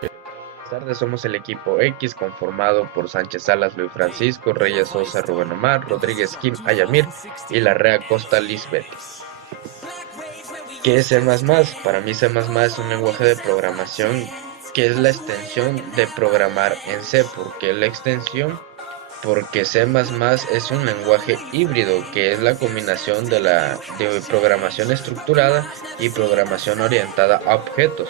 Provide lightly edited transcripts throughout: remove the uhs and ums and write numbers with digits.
Buenas tardes, somos el equipo X conformado por Sánchez Salas, Luis Francisco, Reyes Sosa, Rubén Omar, Rodríguez Kim, Ayamir y Larrea Costa Lisbeth. ¿Qué es C++? Para mí C++ es un lenguaje de programación que es la extensión de programar en C. ¿Por qué la extensión? Porque C++ es un lenguaje híbrido que es la combinación de programación estructurada y programación orientada a objetos,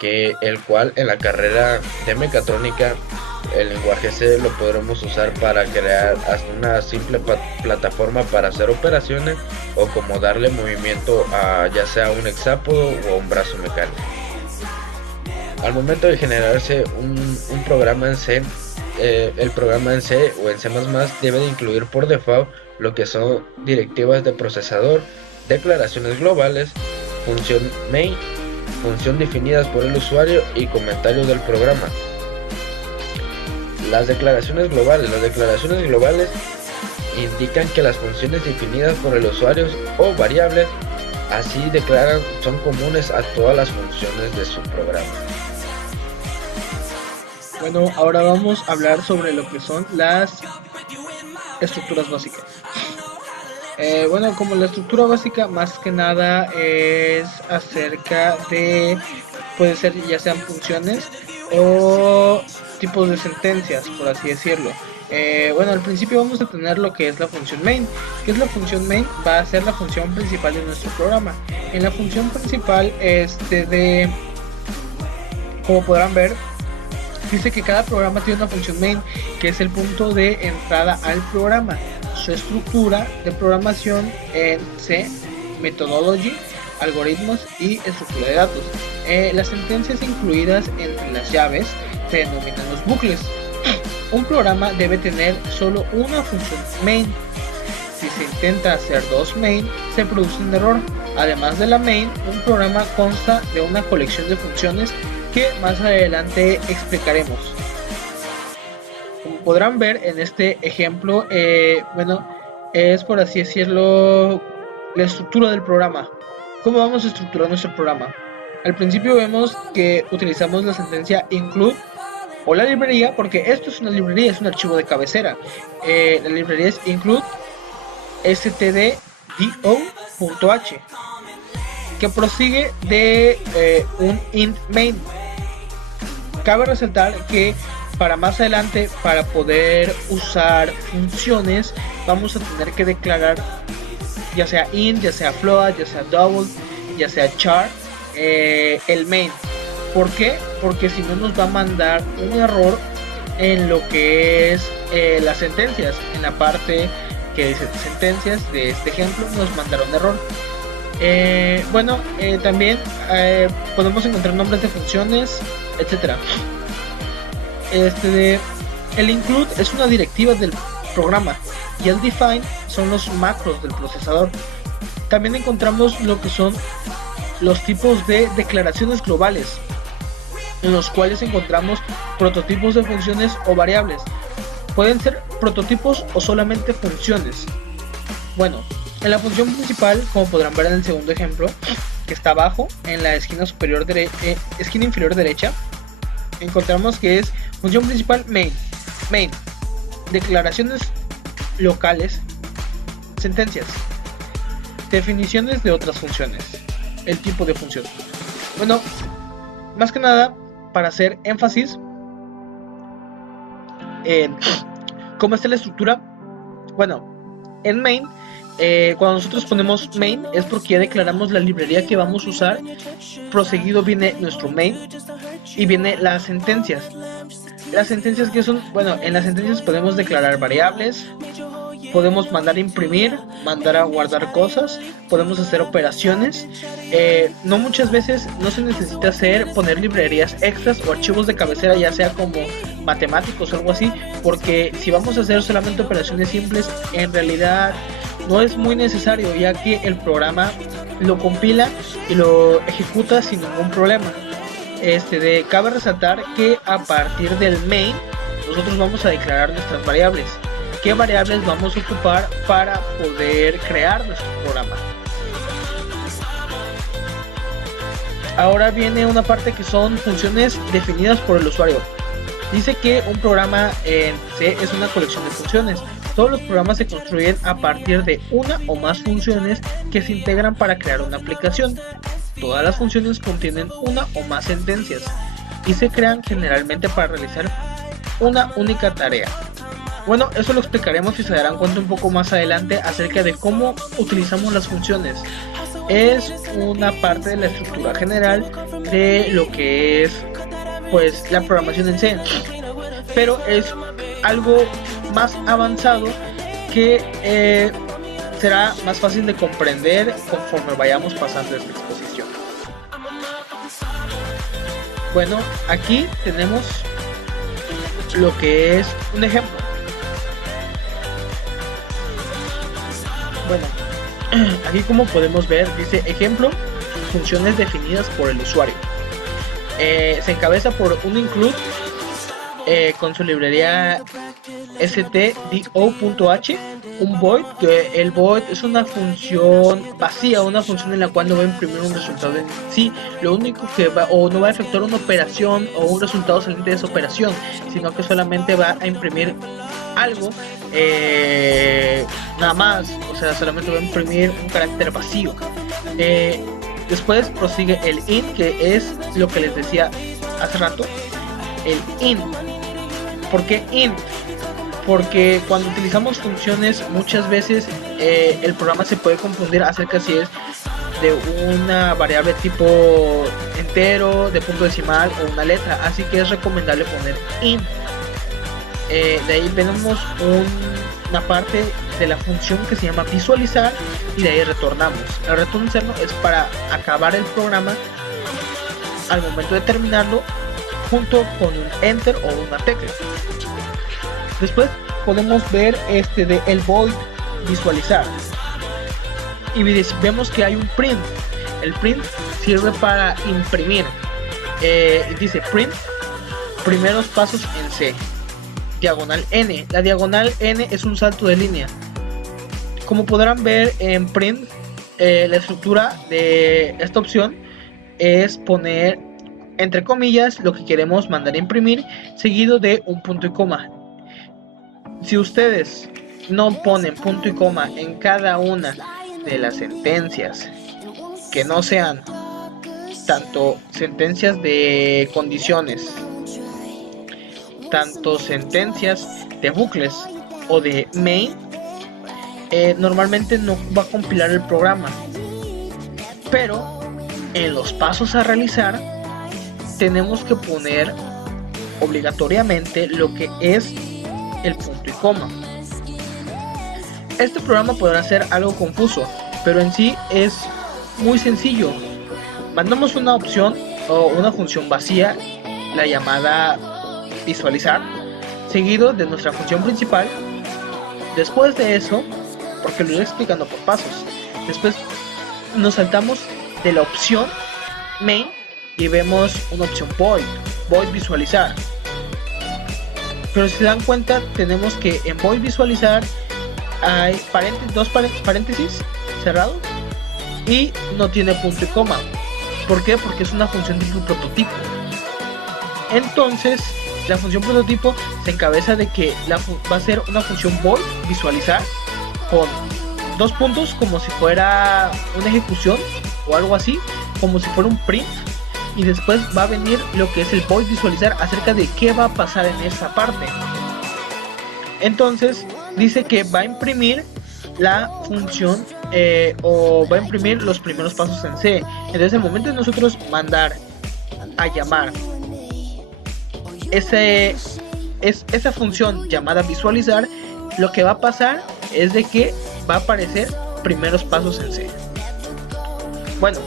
que el cual en la carrera de mecatrónica el lenguaje C lo podremos usar para crear hasta una simple plataforma para hacer operaciones o como darle movimiento a ya sea un hexápodo o a un brazo mecánico. Al momento de generarse un programa en C, el programa en C o en C++ debe de incluir por default lo que son directivas de procesador, declaraciones globales, función main, función definidas por el usuario y comentarios del programa. Las declaraciones globales indican que las funciones definidas por el usuario o variables así declaran son comunes a todas las funciones de su programa. Bueno, ahora vamos a hablar sobre lo que son las estructuras básicas. Bueno, como la estructura básica más que nada es acerca de, puede ser ya sean funciones o tipos de sentencias, por así decirlo. Bueno, al principio vamos a tener lo que es la función main. ¿Qué es la función main? Va a ser la función principal de nuestro programa. En la función principal, como podrán ver, dice que cada programa tiene una función main, que es el punto de entrada al programa. Su estructura de programación en C, methodology, algoritmos y estructura de datos. Las sentencias incluidas entre las llaves se denominan los bucles. Un programa debe tener solo una función main. Si se intenta hacer dos main, se produce un error. Además de la main, un programa consta de una colección de funciones que más adelante explicaremos. Como podrán ver en este ejemplo, bueno, es por así decirlo la estructura del programa. ¿Cómo vamos a estructurar nuestro programa? Al principio vemos que utilizamos la sentencia include o la librería, porque esto es una librería, es un archivo de cabecera. La librería es include stdio.h, que prosigue de un int main. Cabe resaltar que para más adelante, para poder usar funciones, vamos a tener que declarar ya sea int, ya sea float, ya sea double, ya sea char, el main. ¿Por qué? Porque si no nos va a mandar un error en lo que es las sentencias. En la parte que dice sentencias de este ejemplo nos mandaron error. Bueno, también podemos encontrar nombres de funciones, etcétera. El include es una directiva del programa y el define son los macros del procesador. También encontramos lo que son los tipos de declaraciones globales, en los cuales encontramos prototipos de funciones o variables. Pueden ser prototipos o solamente funciones. Bueno, en la función principal, como podrán ver en el segundo ejemplo, que está abajo en la esquina inferior derecha, encontramos que es función principal main, declaraciones locales, sentencias, definiciones de otras funciones, el tipo de función. Bueno, más que nada para hacer énfasis en cómo está la estructura. Bueno, en main, cuando nosotros ponemos main es porque ya declaramos la librería que vamos a usar. Proseguido viene nuestro main y viene las sentencias. Las sentencias que son, bueno, en las sentencias podemos declarar variables, podemos mandar a imprimir, mandar a guardar cosas, podemos hacer operaciones. No muchas veces no se necesita poner librerías extras o archivos de cabecera, ya sea como matemáticos o algo así, porque si vamos a hacer solamente operaciones simples, en realidad no es muy necesario, ya que el programa lo compila y lo ejecuta sin ningún problema. Cabe resaltar que a partir del main nosotros vamos a declarar nuestras variables. ¿Qué variables vamos a ocupar para poder crear nuestro programa? Ahora viene una parte que son funciones definidas por el usuario. Dice que un programa en C es una colección de funciones. Todos los programas se construyen a partir de una o más funciones que se integran para crear una aplicación. Todas las funciones contienen una o más sentencias y se crean generalmente para realizar una única tarea. Bueno, eso lo explicaremos y se darán cuenta un poco más adelante acerca de cómo utilizamos las funciones. Es una parte de la estructura general de lo que es pues la programación en C, pero es algo más avanzado que será más fácil de comprender conforme vayamos pasando esta exposición. Bueno, aquí tenemos lo que es un ejemplo. Bueno, aquí como podemos ver dice ejemplo, funciones definidas por el usuario. Se encabeza por un include con su librería stdio.h, un void, que el void es una función vacía, una función en la cual no va a imprimir un resultado en sí. Lo único que va, o no va a efectuar una operación o un resultado saliente de esa operación, sino que solamente va a imprimir algo, nada más, o sea, solamente va a imprimir un carácter vacío. Después prosigue el int, que es lo que les decía hace rato, el int. ¿Por qué int? Porque cuando utilizamos funciones muchas veces el programa se puede confundir acerca si es de una variable tipo entero, de punto decimal o una letra, así que es recomendable poner int. De ahí tenemos una parte de la función que se llama visualizar y de ahí retornamos. El retorno interno es para acabar el programa al momento de terminarlo junto con un enter o una tecla. Después podemos ver de el void visualizar y vemos que hay un print. El print sirve para imprimir. Dice print primeros pasos en C, diagonal n. La diagonal n es un salto de línea. Como podrán ver en print, la estructura de esta opción es poner entre comillas lo que queremos mandar a imprimir, seguido de un punto y coma. Si ustedes no ponen punto y coma en cada una de las sentencias que no sean tanto sentencias de condiciones, tanto sentencias de bucles o de main, normalmente no va a compilar el programa. Pero en los pasos a realizar tenemos que poner obligatoriamente lo que es el punto y coma. Este programa podrá ser algo confuso, pero en sí es muy sencillo. Mandamos una opción o una función vacía, la llamada visualizar, seguido de nuestra función principal. Después de eso, porque lo iré explicando por pasos, después nos saltamos de la opción main y vemos una opción void visualizar. Pero si se dan cuenta, tenemos que en void visualizar hay dos paréntesis cerrados y no tiene punto y coma. ¿Por qué? Porque es una función de tipo prototipo. Entonces la función prototipo se encabeza de que va a ser una función void visualizar con dos puntos, como si fuera una ejecución o algo así, como si fuera un print, y después va a venir lo que es el void visualizar acerca de qué va a pasar en esa parte. Entonces dice que va a imprimir la función o va a imprimir los primeros pasos en C. Entonces el momento de nosotros mandar a llamar esa función llamada visualizar, lo que va a pasar es de que va a aparecer primeros pasos en C. Bueno,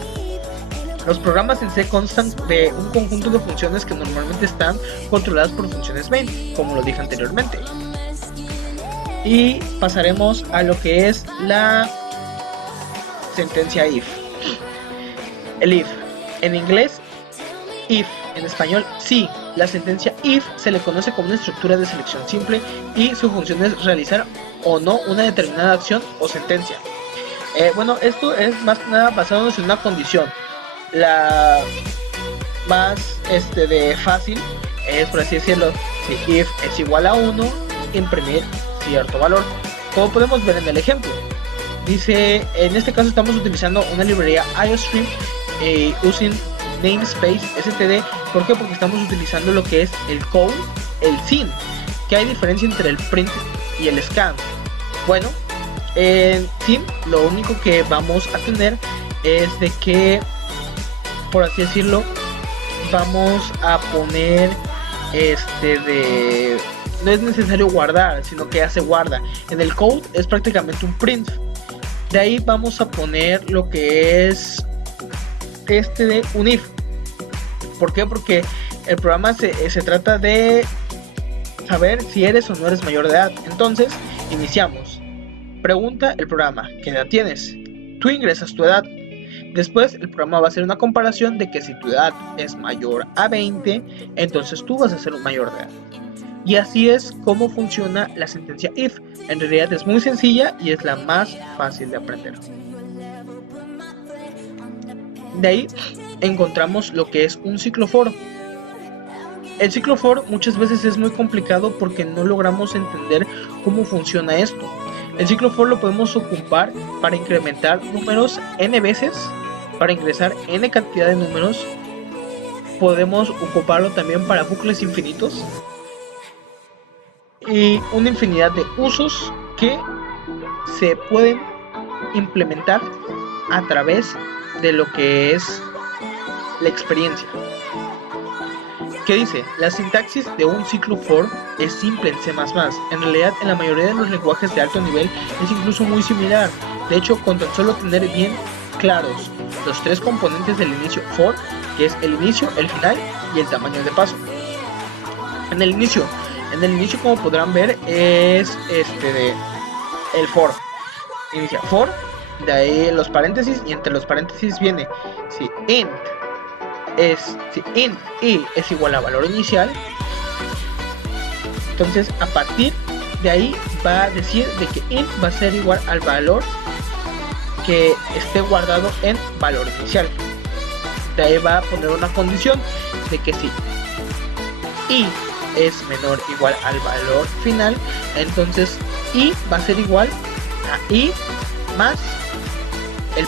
los programas en C constan de un conjunto de funciones que normalmente están controladas por funciones main, como lo dije anteriormente. Y pasaremos a lo que es la sentencia if. El if, en inglés if, en español sí. La sentencia if se le conoce como una estructura de selección simple y su función es realizar o no una determinada acción o sentencia. Bueno, esto es más que nada basado en una condición. La más de fácil es, por así decirlo, si if es igual a 1, imprimir cierto valor. Como podemos ver en el ejemplo, dice, en este caso estamos utilizando una librería IOStream using namespace std. ¿Por qué? Porque estamos utilizando lo que es el code, el sin. ¿Qué hay diferencia entre el print y el scan? Bueno, en sin lo único que vamos a tener es de que, por así decirlo, vamos a poner no es necesario guardar, sino que ya se guarda. En el code es prácticamente un print. De ahí vamos a poner lo que es de un if. ¿Por qué? Porque el programa se trata de saber si eres o no eres mayor de edad. Entonces, iniciamos. Pregunta el programa, ¿qué edad tienes? Tú ingresas tu edad. Después el programa va a hacer una comparación de que si tu edad es mayor a 20, entonces tú vas a ser un mayor de edad. Y así es como funciona la sentencia if. En realidad es muy sencilla y es la más fácil de aprender. De ahí encontramos lo que es un ciclo for. El ciclo for muchas veces es muy complicado porque no logramos entender cómo funciona esto. El ciclo for lo podemos ocupar para incrementar números n veces, para ingresar n cantidad de números. Podemos ocuparlo también para bucles infinitos y una infinidad de usos que se pueden implementar a través de lo que es la experiencia. ¿Qué dice? La sintaxis de un ciclo for es simple en C++. En realidad, en la mayoría de los lenguajes de alto nivel es incluso muy similar. De hecho, con tan solo tener bien claros los tres componentes del inicio for, que es el inicio, el final y el tamaño de paso. En el inicio, como podrán ver, es el for. Inicia for, de ahí los paréntesis, y entre los paréntesis viene si int i es igual a valor inicial, entonces a partir de ahí va a decir de que int va a ser igual al valor que esté guardado en valor inicial. De ahí va a poner una condición de que si i es menor o igual al valor final, entonces i va a ser igual a i más el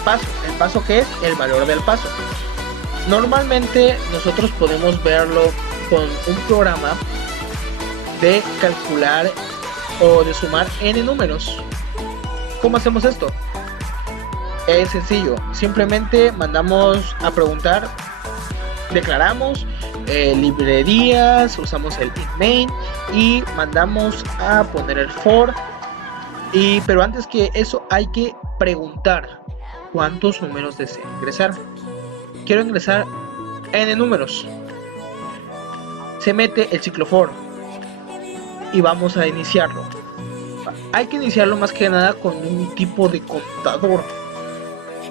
paso que es el valor del paso. Normalmente nosotros podemos verlo con un programa de calcular o de sumar n números. ¿Cómo hacemos esto? Es sencillo, simplemente mandamos a preguntar, declaramos librerías, usamos el main y mandamos a poner el for, pero antes que eso hay que preguntar cuántos números desea ingresar. Quiero ingresar n números. Se mete el ciclo for y vamos a iniciarlo. Hay que iniciarlo más que nada con un tipo de contador.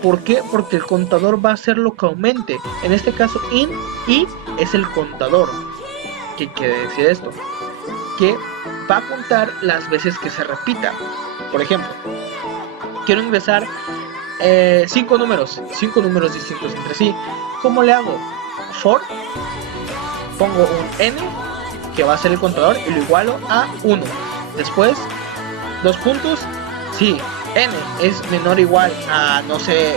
¿Por qué? Porque el contador va a ser lo que aumente. En este caso i es el contador. ¿Qué quiere decir esto? Que va a contar las veces que se repita. Por ejemplo, quiero ingresar 5 números distintos entre sí. ¿Cómo le hago? For, pongo un n que va a ser el contador y lo igualo a 1. Después, dos puntos, si n es menor o igual a, no sé,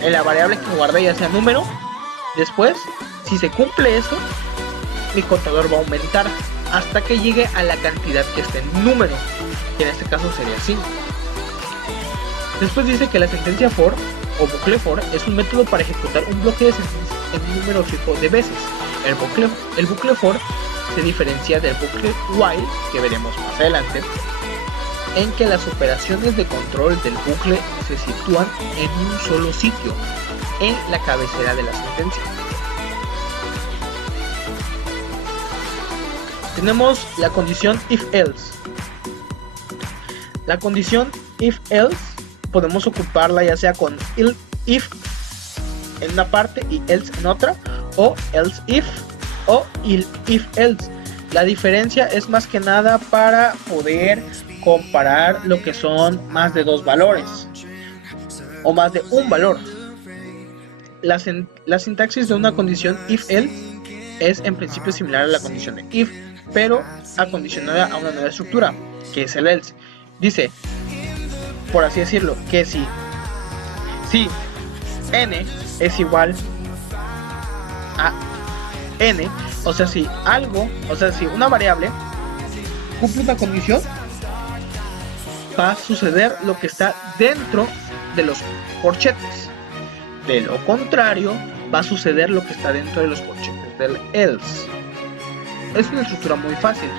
en la variable que guardé, ya sea número. Después, si se cumple eso, mi contador va a aumentar hasta que llegue a la cantidad que esté en número, que en este caso sería 5. Después dice que la sentencia for o bucle for es un método para ejecutar un bloque de sentencias en un número fijo de veces. El bucle for se diferencia del bucle while, que veremos más adelante, en que las operaciones de control del bucle se sitúan en un solo sitio, en la cabecera de la sentencia. Tenemos la condición if-else. La condición if-else podemos ocuparla ya sea con if en una parte y else en otra, o else if o if-else. La diferencia es más que nada para poder comparar lo que son más de dos valores o más de un valor. La sintaxis de una condición if-else es en principio similar a la condición de if, pero acondicionada a una nueva estructura, que es el else. Dice, por así decirlo, que si n es igual a n, o sea, si una variable cumple una condición, va a suceder lo que está dentro de los corchetes. De lo contrario, va a suceder lo que está dentro de los corchetes del else. Es una estructura muy fácil.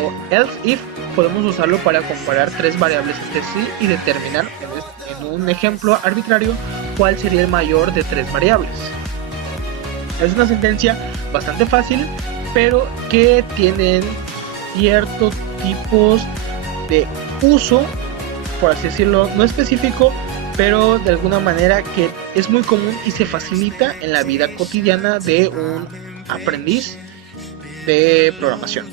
O else if podemos usarlo para comparar tres variables entre sí y determinar en un ejemplo arbitrario cuál sería el mayor de tres variables. Es una sentencia bastante fácil, pero que tienen ciertos tipos de uso, por así decirlo, no específico, pero de alguna manera que es muy común y se facilita en la vida cotidiana de un aprendiz de programación.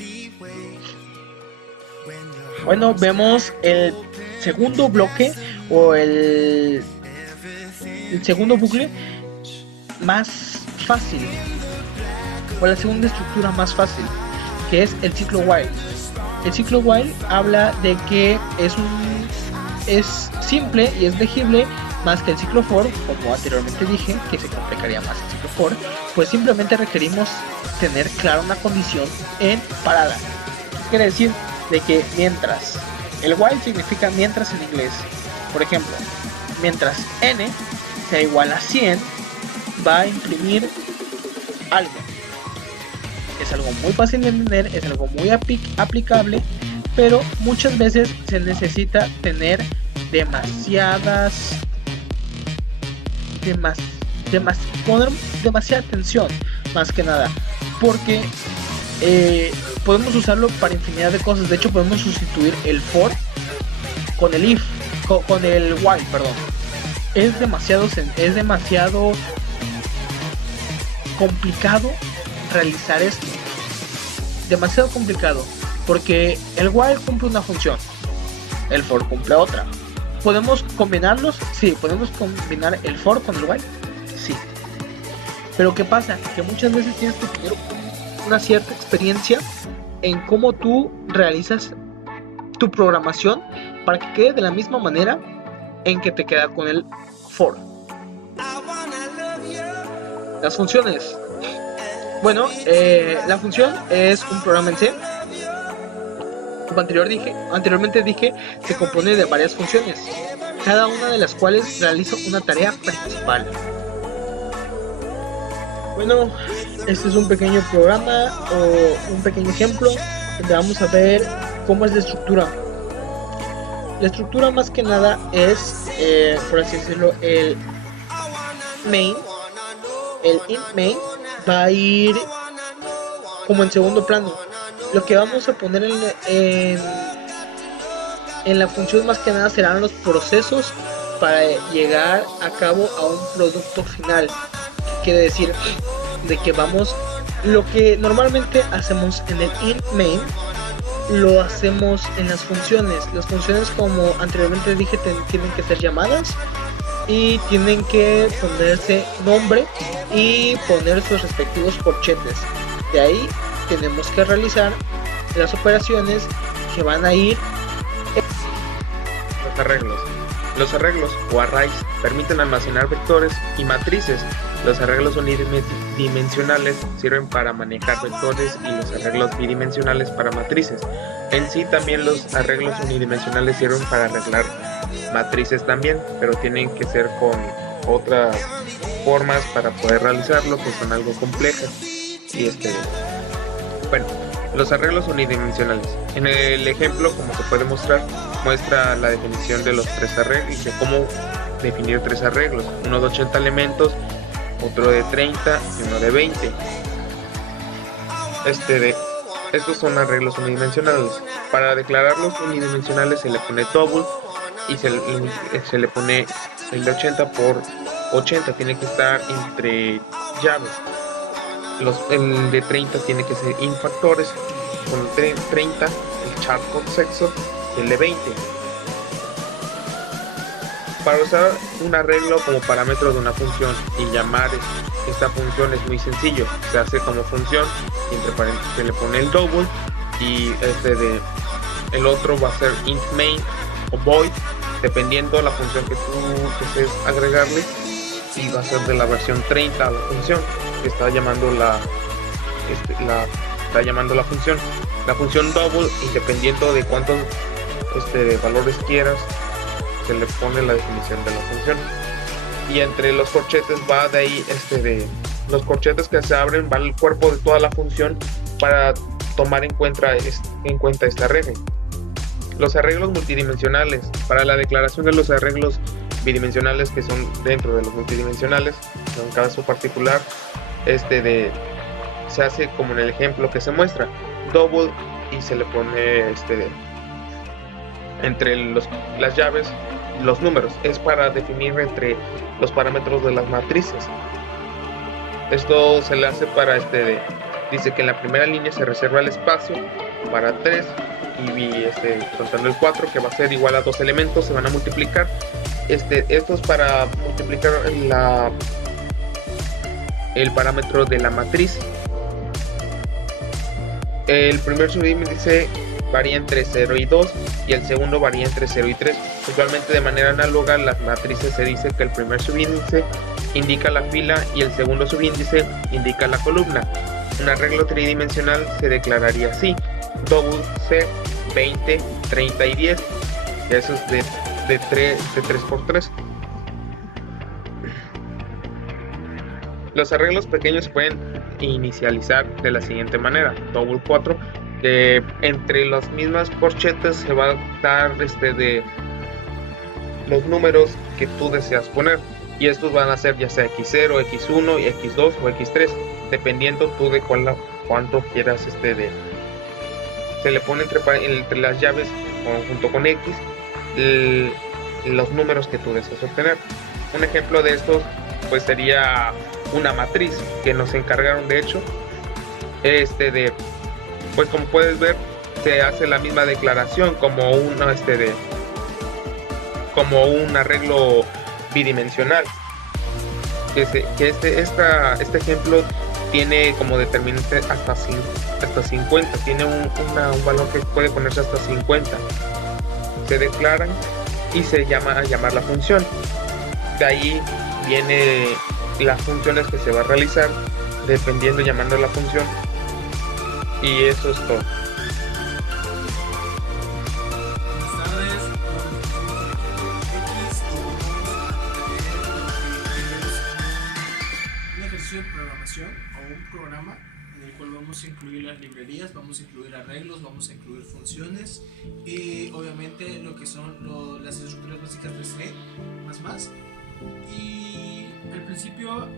Bueno, vemos el segundo bloque o el segundo bucle más fácil, o la segunda estructura más fácil, que es el ciclo while. El ciclo while habla de que es simple y es legible más que el ciclo for, como anteriormente dije, que se complicaría más el ciclo for, pues simplemente requerimos tener clara una condición en parada. Quiere decir de que mientras, el while significa mientras en inglés. Por ejemplo, mientras n sea igual a 100, va a imprimir algo. Es algo muy fácil de entender, es algo muy aplicable, pero muchas veces se necesita tener poner demasiada atención, más que nada, porque podemos usarlo para infinidad de cosas. De hecho, podemos sustituir el for con el if, con el while, perdón. Es demasiado complicado realizar esto. Demasiado complicado, porque el while cumple una función, el for cumple otra. ¿Podemos combinarlos? Sí. ¿Podemos combinar el for con el while? Sí. Pero ¿qué pasa? Que muchas veces tienes que tener una cierta experiencia en cómo tú realizas tu programación para que quede de la misma manera en que te queda con el for. Las funciones. Bueno, la función es un programa en C. Como anteriormente dije, se compone de varias funciones, cada una de las cuales realiza una tarea principal. Bueno, este es un pequeño programa o un pequeño ejemplo donde vamos a ver cómo es la estructura. La estructura más que nada es, por así decirlo, el main. El int main va a ir como en segundo plano. Lo que vamos a poner en la función más que nada serán los procesos para llegar a cabo a un producto final. Quiere decir de que lo que normalmente hacemos en el int main lo hacemos en las funciones. Las funciones, como anteriormente dije, tienen que ser llamadas y tienen que ponerse nombre y poner sus respectivos corchetes. De ahí tenemos que realizar las operaciones que van a ir. Los arreglos o arrays permiten almacenar vectores y matrices. Los arreglos unidimensionales sirven para manejar vectores y los arreglos bidimensionales para matrices. En sí también los arreglos unidimensionales sirven para arreglar matrices también, pero tienen que ser con otras formas para poder realizarlo, que son algo complejas. Bueno, los arreglos unidimensionales. En el ejemplo, como se puede mostrar, muestra la definición de los tres arreglos, de cómo definir tres arreglos, uno de 80 elementos, otro de 30 y uno de 20. Estos son arreglos unidimensionales. Para declararlos unidimensionales se le pone double y se le pone el de 80 por 80, tiene que estar entre llaves. El de 30 tiene que ser infactores, con el 30 el char por sexo, el de 20. Para usar un arreglo como parámetro de una función y llamar esta función es muy sencillo. Se hace como función, entre paréntesis se le pone el double y el otro va a ser int main o void, dependiendo de la función que tú desees agregarle, y va a ser de la versión 30 a la función que está llamando la función. La función double, independiendo de cuántos valores quieras, se le pone la definición de la función. Y entre los corchetes va de ahí los corchetes que se abren va el cuerpo de toda la función para tomar en cuenta este arreglo. Los arreglos multidimensionales. Para la declaración de los arreglos bidimensionales que son dentro de los multidimensionales, en un caso particular, se hace como en el ejemplo que se muestra, double, y se le pone entre las llaves los números. Es para definir entre los parámetros de las matrices. Esto se le hace para dice que en la primera línea se reserva el espacio para 3 y contando el 4, que va a ser igual a 2 elementos, se van a multiplicar. Esto es para multiplicar el parámetro de la matriz. El primer subíndice varía entre 0 y 2 y el segundo varía entre 0 y 3. Usualmente de manera análoga las matrices se dice que el primer subíndice indica la fila y el segundo subíndice indica la columna. Un arreglo tridimensional se declararía así: double C 20, 30 y 10, que eso es de 3 por 3. Los arreglos pequeños pueden inicializar de la siguiente manera: double 4, entre las mismas corchetes se va a dar de los números que tú deseas poner, y estos van a ser ya sea x0, x1, x2 o x3, dependiendo tú de cuánto quieras. Se le pone entre las llaves junto con x los números que tú deseas obtener. Un ejemplo de estos pues sería una matriz que nos encargaron, de hecho, pues como puedes ver se hace la misma declaración como como un arreglo bidimensional, este ejemplo tiene como determinante hasta 50, tiene un valor que puede ponerse hasta 50. Se declaran y se llama a llamar la función. De ahí viene las funciones que se va a realizar dependiendo, llamando la función, y eso es todo. De programación o un programa en el cual vamos a incluir las librerías, vamos a incluir arreglos, vamos a incluir funciones y obviamente lo que son las estructuras básicas de C++. Y al principio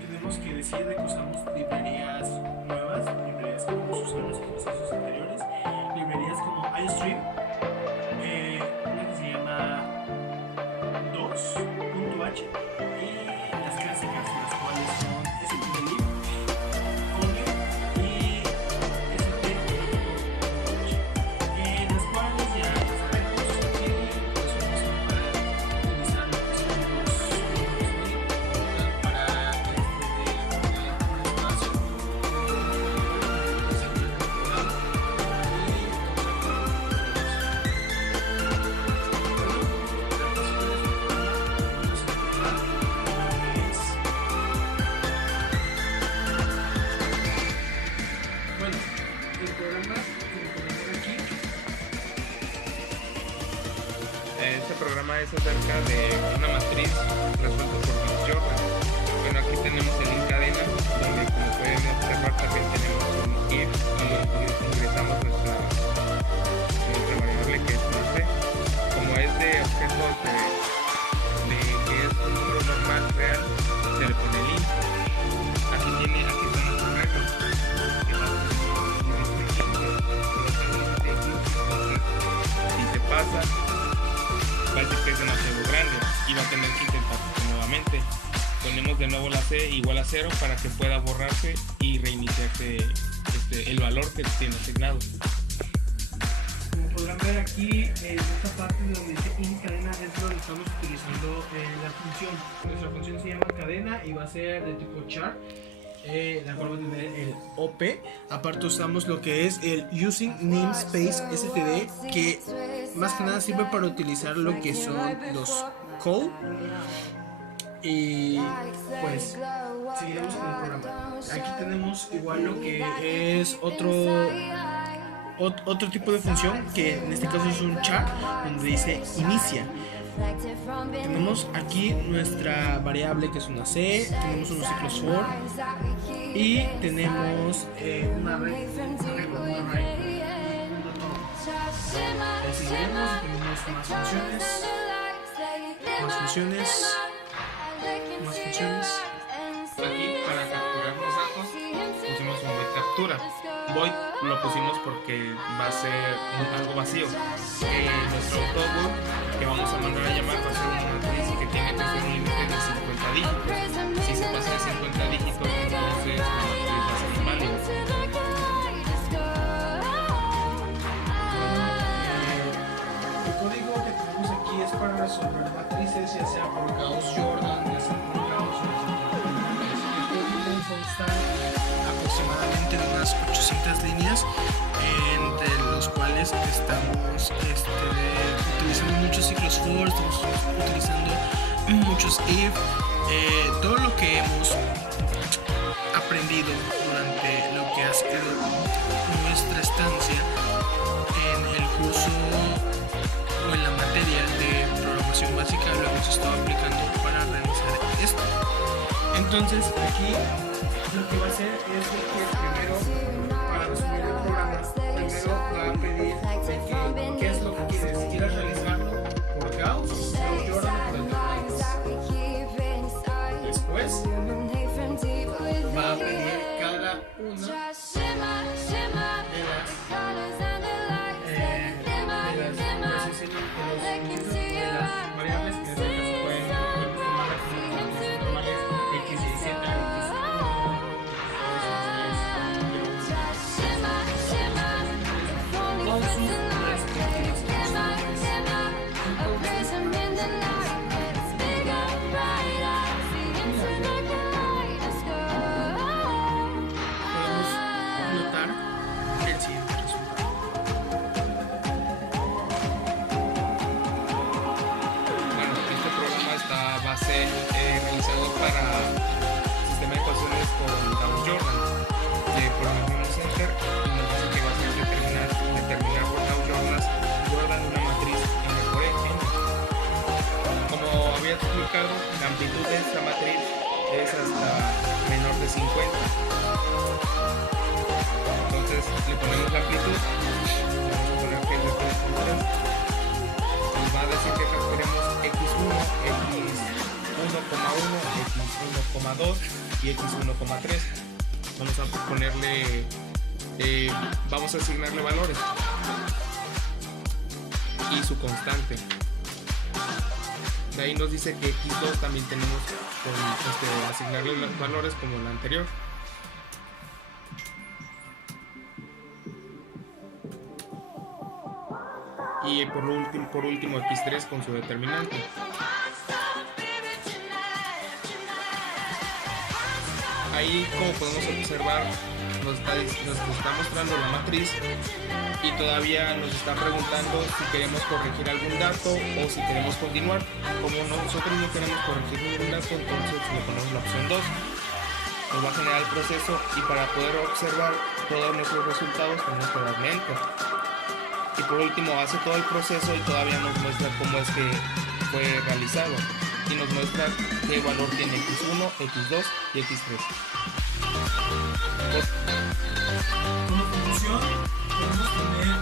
tenemos que decir de que usamos librerías nuevas, librerías que vamos a usar en los ejercicios anteriores, librerías como iStream, una que se llama 2.h, y las clásicas, las cuales son stdlib, Conio y st.h, las cuales ya sabemos que pues son para utilizar lo que son los números para Este programa es acerca de una matriz resuelta por Jordan. Bueno, aquí tenemos el in cadena, donde como pueden observar también tenemos un if y ingresamos nuestra variable que es C. Como es de objetos de que es un número normal real, se le pone el int. Aquí están los arreglos que va a ser si te pasa, va a decir que es demasiado grande y va a tener que intentar nuevamente. Ponemos de nuevo la C igual a 0 para que pueda borrarse y reiniciarse el valor que tiene asignado. Como podrán ver aquí en esta parte donde dice in cadena es donde estamos utilizando la función. Nuestra función se llama cadena y va a ser de tipo char. La cual va a tener el OP. Aparte usamos lo que es el Using Namespace STD, que más que nada sirve para utilizar lo que son los call. Y pues seguiremos con el programa. Aquí tenemos igual lo que es otro tipo de función, que en este caso es un char, donde dice inicia. Tenemos aquí nuestra variable que es una C, tenemos unos ciclos for y tenemos una array. Seguiremos, tenemos más funciones. Aquí para capturar los datos pusimos un void captura. Void lo pusimos porque va a ser algo vacío. Nuestro output que vamos a mandar a llamar va a ser una matriz que tiene que ser un límite de 50 dígitos. Si se pasa de 50 dígitos, entonces la matriz va a ser inválida. El código que tenemos aquí es para resolver matrices, ya sea por Gauss-Jordan, ya sea por Gauss, ya sea por Jordan. El código consta aproximadamente de unas 800 líneas, entre los cuales estamos utilizando muchos ciclos for, estamos utilizando muchos if, todo lo que hemos aprendido durante lo que ha sido nuestra estancia en el curso o en la materia de programación básica lo hemos estado aplicando para realizar esto. Entonces aquí lo que va a hacer es que primero, para resumir el programa, primero va a pedir de qué es lo que quieres. ¿Quieres realizarlo por Gauss, por Jordan o por el Después va a pedir cada una de las variables que se pueden tomar como normales X y Z, realizado para sistema de ecuaciones con Gauss-Jordan, que por el mismo center y nos dice que va a ser determinar por Gauss-Jordan una matriz n por n. Como había explicado, la amplitud de esta matriz es hasta menor de 50. Entonces le ponemos la amplitud, vamos a poner que es de 3. Nos va a decir que capturemos x1, x1,1, x1,2 y x1,3. Vamos a ponerle, vamos a asignarle valores y su constante. De ahí nos dice que x2 también tenemos con asignarle los valores como la anterior. Y por último x3 con su determinante. Ahí, como podemos observar, nos está mostrando la matriz y todavía nos está preguntando si queremos corregir algún dato o si queremos continuar. Como nosotros no queremos corregir ningún dato, entonces le ponemos la opción 2. Nos va a generar el proceso y para poder observar todos nuestros resultados tenemos que darle enter. Y por último hace todo el proceso y todavía nos muestra cómo es que fue realizado y nos muestra qué valor tiene x1, x2 y x3. Como conclusión podemos tener